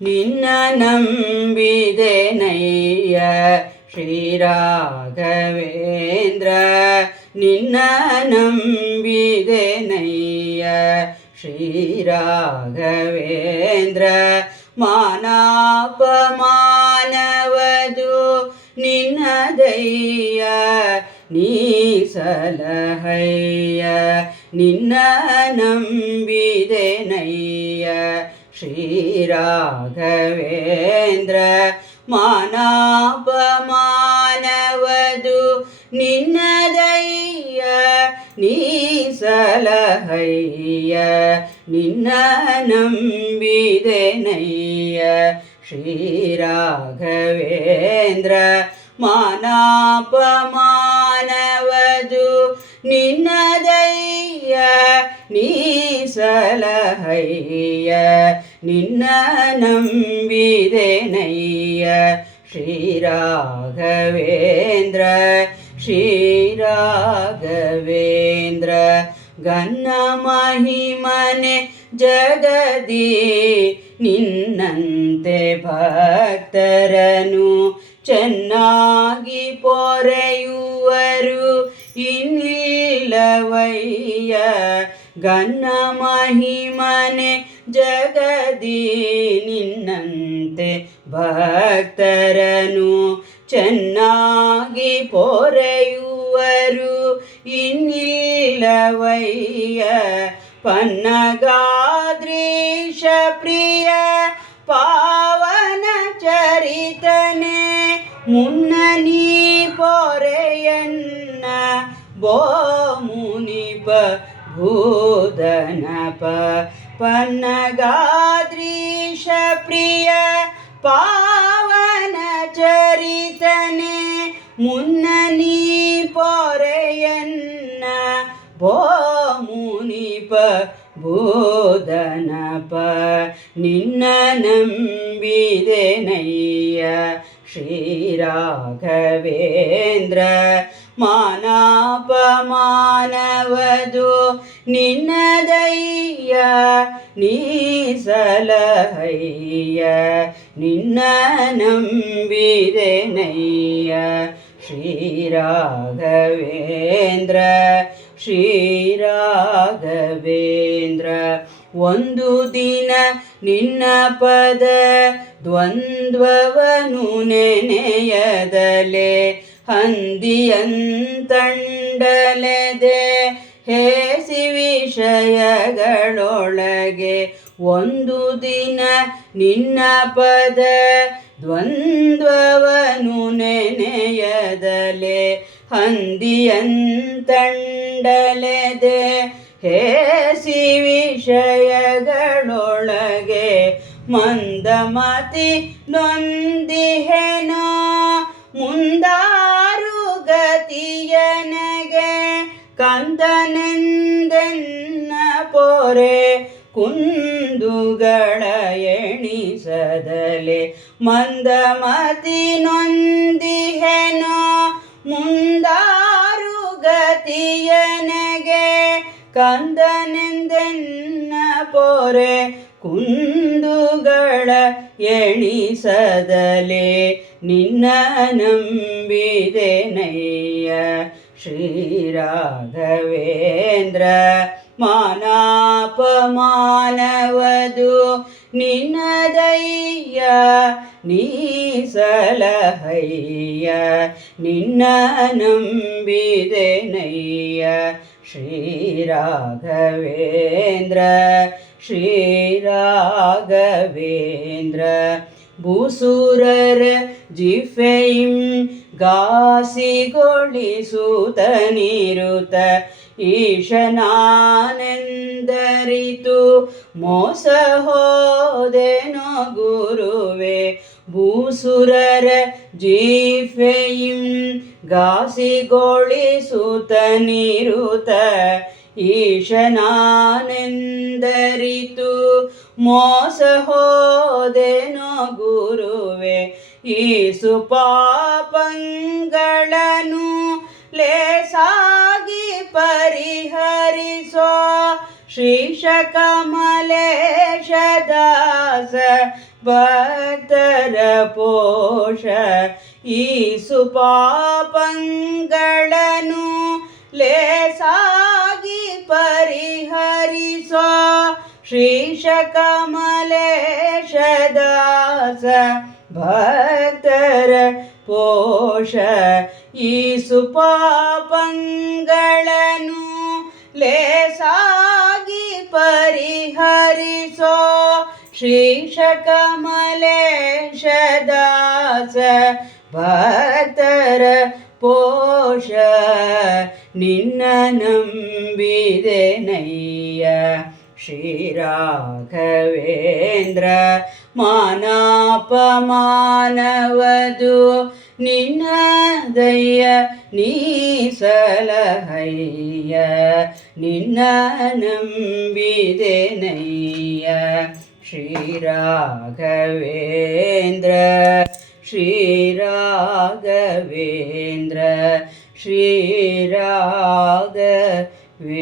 ನಿನ್ನ ನಂಬಿದೆನಯ್ಯ ಶ್ರೀರಾಘವೇಂದ್ರ ನಿನ್ನ ನಂಬಿದೆನಯ್ಯ ಶ್ರೀರಾಘವೇಂದ್ರ ಮಾನಾಪಮಾನವದು ನಿನ್ನದಯ್ಯ ನೀ ಸಲಹಯ್ಯ ನಿನ್ನ ನಂಬಿದೆನಯ್ಯ ಶ್ರೀರಾಘವೇಂದ್ರ ಮಾನಾಪಮಾನವದು ನಿನ್ನದಯ್ಯ ನೀ ಸಲಹಯ್ಯ ನಿನ್ನ ನಂಬಿದೆನಯ್ಯ ಶ್ರೀರಾಘವೇಂದ್ರ ಮಾನಾಪಮಾನವದು ಸಲಹಯ್ಯ ನಿನ್ನ ನಂಬಿದೆನಯ್ಯ ಶ್ರೀರಾಘವೇಂದ್ರ ಶ್ರೀರಾಘವೇಂದ್ರ ಗನ್ನ ಮಹಿಮನೆ ಜಗದಿ ನಿನ್ನಂತೆ ಭಕ್ತರನು ಚೆನ್ನಾಗಿ ಪೊರೆಯುವರು ಇನ್ನಿಲ್ಲವಯ್ಯ ಗನ್ನ ಮಹಿಮನೆ ಜಗದಿ ನಿನ್ನಂತೆ ಭಕ್ತರನು ಚೆನ್ನಾಗಿ ಪೊರೆಯುವರು. ಇನ್ನಿಲ್ಲವಯ್ಯ ಪನ್ನಗಾದ್ರೀಶ ಪ್ರಿಯ ಪಾವನ ಚರಿತನೆ ಮುನ್ನ ಭೂದನಪ ಪನ್ನಗಾದ್ರೀಶ ಪ್ರಿಯ ಪಾವನ ಚರಿತನೆ ಮುನ್ನ ನೀ ಪೊರೆಯನ್ನ ಭೋ ಮುನಿಪ ಬೋಧನಪ ನಿನ್ನ ನಂಬಿದೆನಯ್ಯ ಶ್ರೀರಾಘವೇಂದ್ರ ಮಾನಾಪಮಾನವದು ನಿನ್ನದಯ್ಯ ನೀ ಸಲಹಯ್ಯ ನಿನ್ನ ನಂಬಿದೆನಯ್ಯ ಶ್ರೀರಾಘವೇಂದ್ರ ಶ್ರೀರಾಘವೇಂದ್ರ, ಒಂದು ದಿನ ನಿನ್ನ ಪದ ದ್ವಂದ್ವವನು ನೆನೆಯದಲೆ ಹಂದಿಯಂತಂಡಲೆದೆ ಹೇಸಿ ವಿಷಯಗಳೊಳಗೆ ಒಂದು ದಿನ ನಿನ್ನ ಪದ ದ್ವಂದ್ವವನು ನೆನೆಯದಲೆ ಹಂದಿಯಂತಂಡಲೆದೆ ಹೇಸಿ ವಿಷಯಗಳೊಳಗೆ ಮಂದಮತಿ ನೊಂದಿಹೆನೋ ಎಣಿಸದಲೆ ಮಂದಮತಿ ನೊಂದಿಹೆನೋ ಮುಂದಾರು ಗತಿಯನಗೆ ಕಂದನೆಂದೆನ್ನ ಪೊರೆ ಕುಂದುಗಳ ಎಣಿಸದಲೆ ನಿನ್ನ ನಂಬಿದೆನಯ್ಯ ಶ್ರೀರಾಘವೇಂದ್ರ ಮಾನಾಪಮಾನವದು ನಿನ್ನದಯ್ಯ ನೀ ಸಲಹಯ್ಯ ನಿನ್ನ ನಂಬಿದೆನಯ್ಯ ಶ್ರೀರಾಘವೇಂದ್ರ ಶ್ರೀರಾಘವೇಂದ್ರ ಭೂಸುರರ ಜಿಫೆಯಿಂ ಗಾಸಿಗೊಳಿಸುತ್ತನಿರುತ ಈಶನಾನೆಂದರಿತು ಮೋಸ ಹೋದೆನೋ ಗುರುವೆ ಭೂಸುರರ ಜೀಫೆಯಿಂ ಗಾಸಿಗೊಳಿಸುತ್ತನಿರುತ ಈಶನಾನೆಂದರಿತು ಮೋಸ ಹೋದೆನೋ ಗುರುವೆ, ಈಸು ಪಾಪಂಗಳನು ಲೇಸಾಗಿ ಪರಿಹರಿಸೋ ಶ್ರೀಶ ದಾಸ ಭಕ್ತರ ಪೋಷ ಈ ಸುಪಾಪಂಗಳನು ಲೇಸಾಗಿ ಪರಿಹರಿಸೋ ಶ್ರೀಶಕಮಲೇಶ ದಾಸ ಭಕ್ತರ ಪೋಷ ಈ ಸುಪಾಪಂಗಳನು ಲೇಸಾಗಿ ಪರಿಹರಿಸೋ ಶ್ರೀಶಕಮಲೇಶ ದಾಸ ಭಕ್ತರ ಪೋಷ ನಿನ್ನ ನಂಬಿದೆನಯ್ಯ ಶ್ರೀರಾಘವೇಂದ್ರ ಮಾನಾಪಮಾನವದು ನಿನ್ನ ದಯ್ಯ ನೀ ಸಲಹಯ್ಯ ನಿನ್ನ ನಂಬಿದೆನಯ್ಯ ಶ್ರೀರಾಘವೇಂದ್ರ ಶ್ರೀರಾಘವೇಂದ್ರ श्रीराग वे